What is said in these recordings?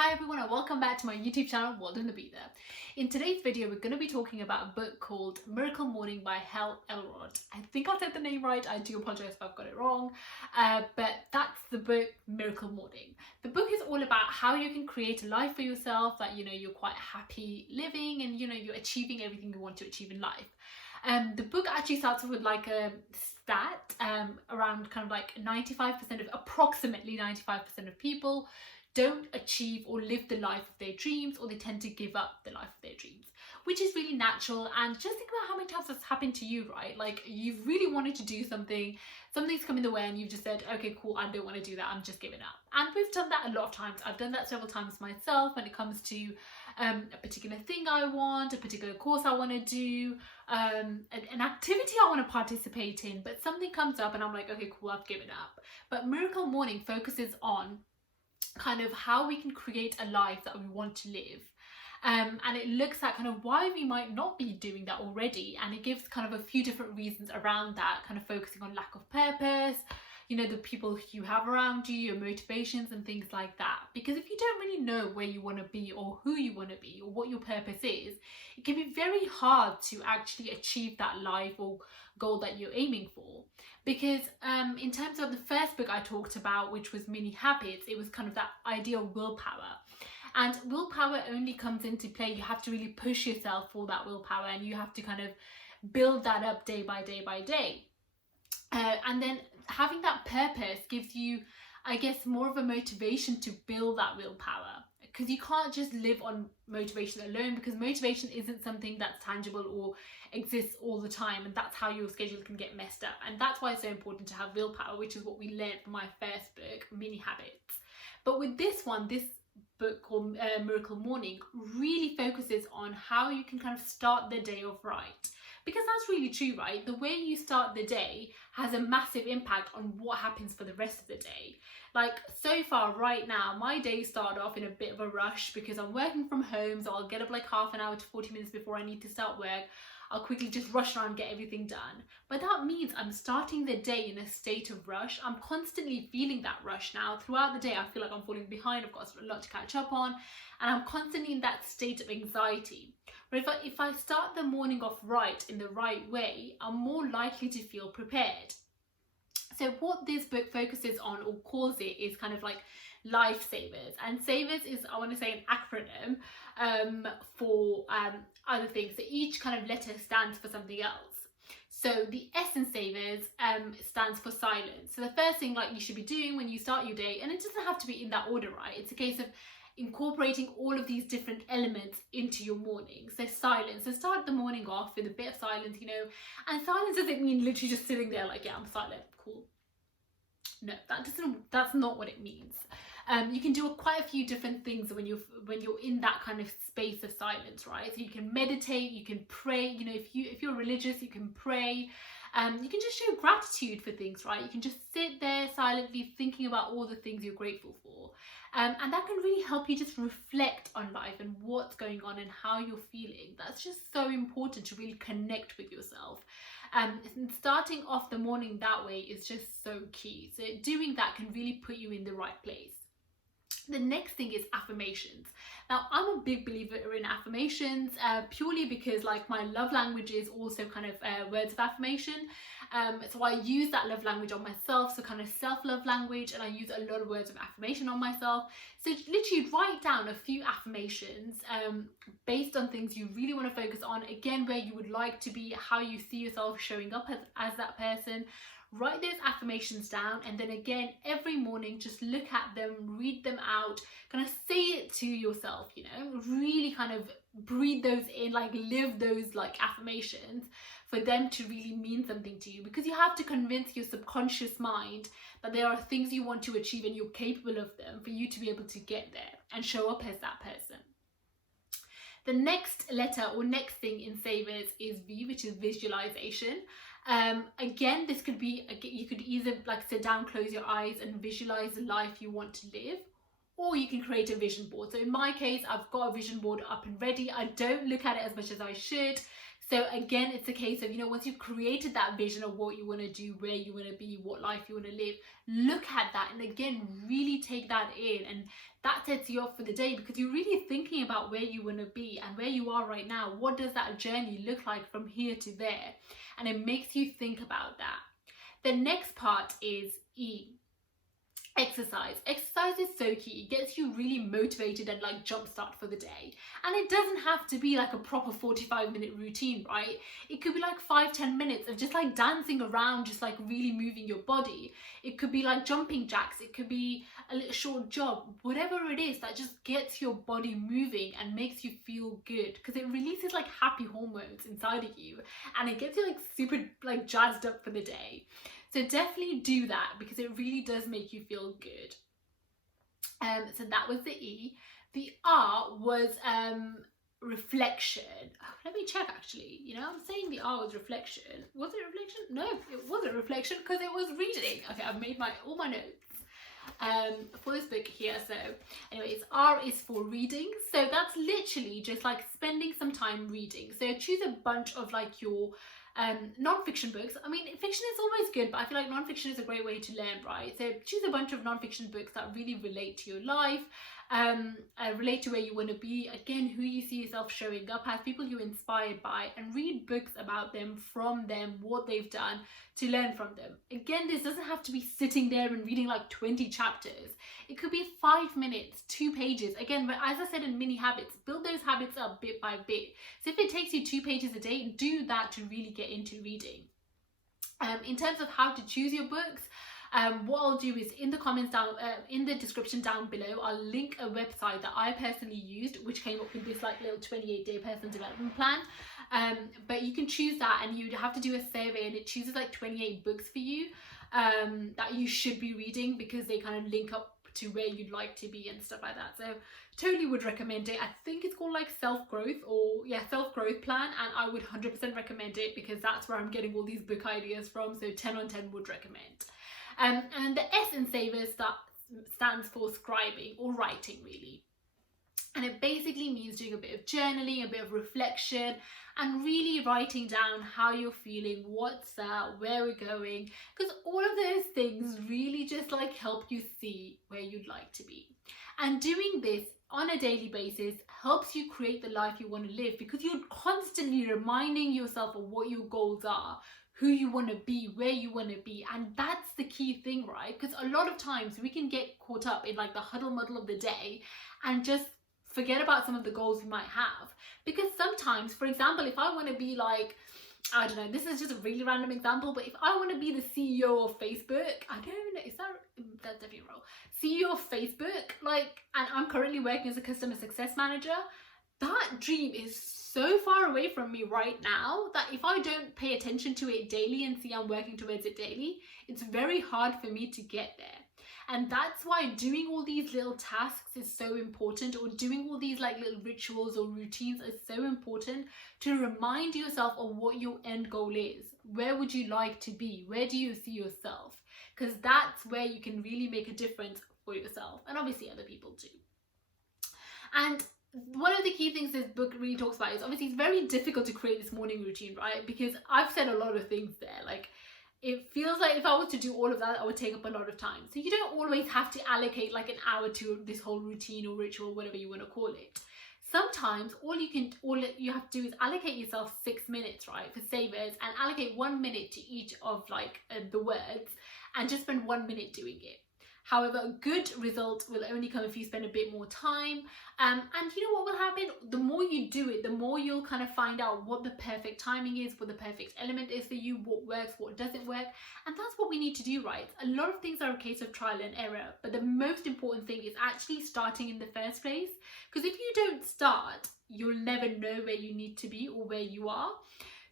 Hi everyone and welcome back to my YouTube channel, Walden the Be There. In today's video, we're going to be talking about a book called Miracle Morning by Hal Elrod. I think I said the name right, I do apologise if I've got it wrong, but that's the book Miracle Morning. The book is all about how you can create a life for yourself that, you're quite happy living and, you're achieving everything you want to achieve in life. The book actually starts with like a stat around kind of like approximately 95% of people don't achieve or live the life of their dreams, or they tend to give up the life of their dreams, which is really natural. And just think about how many times that's happened to you, right? Like you've really wanted to do something, something's come in the way and you've just said, okay, cool, I don't want to do that, I'm just giving up. And we've done that a lot of times. I've done that several times myself when it comes to a particular thing I want, a particular course I want to do, an activity I want to participate in, but something comes up and I'm like, okay, cool, I've given up. But Miracle Morning focuses on kind of how we can create a life that we want to live, and it looks at kind of why we might not be doing that already, and it gives kind of a few different reasons around that, kind of focusing on lack of purpose, the people you have around you, your motivations and things like that. Because if you don't really know where you want to be or who you want to be or what your purpose is, it can be very hard to actually achieve that life or goal that you're aiming for. Because in terms of the first book I talked about, which was Mini Habits, it was kind of that idea of willpower. And willpower only comes into play, you have to really push yourself for that willpower, and you have to kind of build that up day by day by day. And then having that purpose gives you, I guess, more of a motivation to build that willpower, because you can't just live on motivation alone, because motivation isn't something that's tangible or exists all the time, and that's how your schedule can get messed up. And that's why it's so important to have willpower, which is what we learned from my first book, Mini Habits. But with this book called Miracle Morning really focuses on how you can kind of start the day off right. Because that's really true, right? The way you start the day has a massive impact on what happens for the rest of the day. Like so far right now, my day started off in a bit of a rush because I'm working from home, so I'll get up like half an hour to 40 minutes before I need to start work. I'll quickly just rush around and get everything done. But that means I'm starting the day in a state of rush. I'm constantly feeling that rush now. Throughout the day, I feel like I'm falling behind. I've got a lot to catch up on. And I'm constantly in that state of anxiety. But if I start the morning off right, in the right way, I'm more likely to feel prepared. So what this book focuses on, or calls it, is kind of like lifesavers. And savers is, I want to say, an acronym for other things. So each kind of letter stands for something else. So the S in savers stands for silence. So the first thing like you should be doing when you start your day, and it doesn't have to be in that order, right? It's a case of incorporating all of these different elements into your morning. So silence, so start the morning off with a bit of silence, and silence doesn't mean literally just sitting there like, yeah, I'm silent, cool. No, that's not what it means. You can do quite a few different things when you're in that kind of space of silence, right? So you can meditate, you can pray, if you're religious, you can pray. You can just show gratitude for things, right? You can just sit there silently thinking about all the things you're grateful for. And that can really help you just reflect on life and what's going on and how you're feeling. That's just so important to really connect with yourself. And starting off the morning that way is just so key. So doing that can really put you in the right place. The next thing is affirmations. Now, I'm a big believer in affirmations purely because like my love language is also kind of words of affirmation. So I use that love language on myself, so kind of self-love language, and I use a lot of words of affirmation on myself. So literally write down a few affirmations based on things you really want to focus on, again, where you would like to be, how you see yourself showing up as that person. Write those affirmations down, and then again every morning just look at them, read them out, kind of say it to yourself, really kind of breathe those in, like live those like affirmations for them to really mean something to you, because you have to convince your subconscious mind that there are things you want to achieve and you're capable of them for you to be able to get there and show up as that person. The next letter or next thing in savers is V, which is visualization. Again, this could be, you could either like sit down, close your eyes and visualize the life you want to live, or you can create a vision board. So in my case, I've got a vision board up and ready. I don't look at it as much as I should. So again, it's a case of, once you've created that vision of what you want to do, where you want to be, what life you want to live, look at that and again, really take that in, and that sets you up for the day, because you're really thinking about where you want to be and where you are right now. What does that journey look like from here to there? And it makes you think about that. The next part is E. Exercise. Exercise is so key. It gets you really motivated and like jumpstart for the day. And it doesn't have to be like a proper 45-minute routine, right? It could be like 5-10 minutes of just like dancing around, just like really moving your body. It could be like jumping jacks. It could be a little short jog. Whatever it is that just gets your body moving and makes you feel good, because it releases like happy hormones inside of you and it gets you like super like jazzed up for the day. So definitely do that, because it really does make you feel good. So that was the E. The R was reflection. Oh, let me check actually. I'm saying the R was reflection. Was it reflection? No, it wasn't reflection, because it was reading. Okay, I've made all my notes for this book here. So anyways, R is for reading. So that's literally just like spending some time reading. So choose a bunch of like your non-fiction books. I mean, fiction is always good, but I feel like non-fiction is a great way to learn, right? So choose a bunch of non-fiction books that really relate to your life, relate to where you want to be, again, who you see yourself showing up as, people you're inspired by, and read books about them, from them, what they've done, to learn from them. Again, this doesn't have to be sitting there and reading like 20 chapters. It could be 5 minutes, 2 pages. Again, but as I said in mini habits, build those habits up bit by bit. So if it takes you 2 pages a day, do that to really get into reading. In terms of how to choose your books, what I'll do is in the comments down, in the description down below, I'll link a website that I personally used, which came up with this like little 28-day personal development plan. But you can choose that, and you'd have to do a survey, and it chooses like 28 books for you that you should be reading, because they kind of link up to where you'd like to be and stuff like that. So totally would recommend it. I think it's called like self-growth, or self-growth plan, and I would 100% recommend it, because that's where I'm getting all these book ideas from. So 10 on 10 would recommend. And the S in Savers stands for scribing, or writing really. And it basically means doing a bit of journaling, a bit of reflection, and really writing down how you're feeling, what's up, where we're going, because all of those things really just like help you see where you'd like to be. And doing this on a daily basis helps you create the life you want to live, because you're constantly reminding yourself of what your goals are, who you want to be, where you want to be. And that's the key thing, right? Because a lot of times we can get caught up in like the huddle muddle of the day and just forget about some of the goals we might have. Because sometimes, for example, if I want to be like, I don't know, this is just a really random example, but if I want to be the CEO of Facebook, I don't even know, that's definitely wrong, CEO of Facebook, like, and I'm currently working as a customer success manager, that dream is so far away from me right now that if I don't pay attention to it daily and see I'm working towards it daily, it's very hard for me to get there. And that's why doing all these little tasks is so important, or doing all these like little rituals or routines is so important, to remind yourself of what your end goal is. Where would you like to be? Where do you see yourself? Because that's where you can really make a difference for yourself, and obviously other people too. And one of the key things this book really talks about is, obviously it's very difficult to create this morning routine, right? Because I've said a lot of things there, like it feels like if I was to do all of that, I would take up a lot of time. So you don't always have to allocate like an hour to this whole routine or ritual, whatever you want to call it. Sometimes all you have to do is allocate yourself 6 minutes, right, for Savers, and allocate 1 minute to each of like the words, and just spend 1 minute doing it. However, a good result will only come if you spend a bit more time. And you know what will happen? The more you do it, the more you'll kind of find out what the perfect timing is, what the perfect element is for you, what works, what doesn't work. And that's what we need to do, right? A lot of things are a case of trial and error, but the most important thing is actually starting in the first place. Because if you don't start, you'll never know where you need to be or where you are.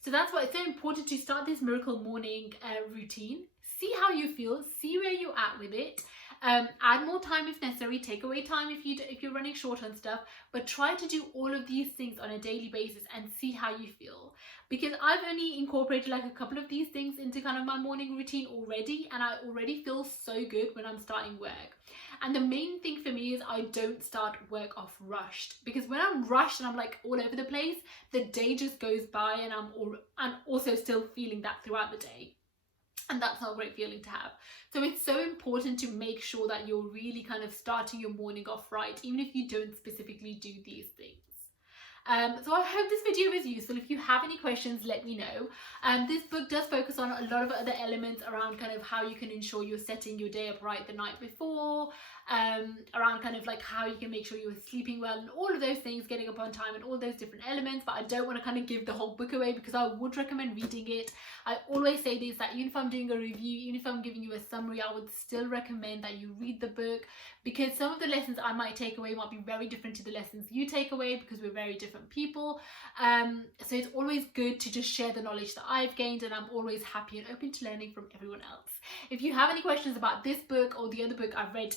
So that's why it's so important to start this miracle morning routine. See how you feel, see where you're at with it. Add more time if necessary, take away time if you're running short on stuff, but try to do all of these things on a daily basis and see how you feel. Because I've only incorporated like a couple of these things into kind of my morning routine already, and I already feel so good when I'm starting work. And the main thing for me is I don't start work off rushed, because when I'm rushed and I'm like all over the place, the day just goes by and I'm also still feeling that throughout the day. And that's not a great feeling to have. So it's so important to make sure that you're really kind of starting your morning off right, even if you don't specifically do these things. So I hope this video was useful. If you have any questions, let me know. This book does focus on a lot of other elements around kind of how you can ensure you're setting your day up right the night before, around kind of like how you can make sure you're sleeping well and all of those things, getting up on time and all those different elements. But I don't want to kind of give the whole book away, because I would recommend reading it. I always say this, that even if I'm doing a review, even if I'm giving you a summary, I would still recommend that you read the book, because some of the lessons I might take away might be very different to the lessons you take away, because we're very different people. So it's always good to just share the knowledge that I've gained, and I'm always happy and open to learning from everyone else. If you have any questions about this book or the other book I've read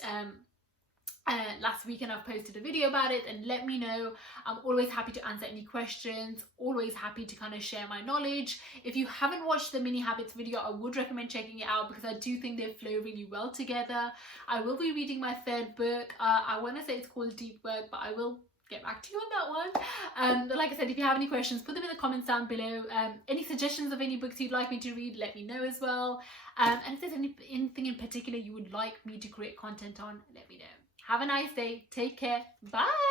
last week and I've posted a video about it, and let me know. I'm always happy to answer any questions, always happy to kind of share my knowledge. If you haven't watched the mini habits video, I would recommend checking it out, because I do think they flow really well together. I will be reading my third book. I want to say it's called Deep Work, but I will get back to you on that one. But like I said, if you have any questions, put them in the comments down below. Any suggestions of any books you'd like me to read, let me know as well. And if there's anything in particular you would like me to create content on, let me know. Have a nice day. Take care. Bye.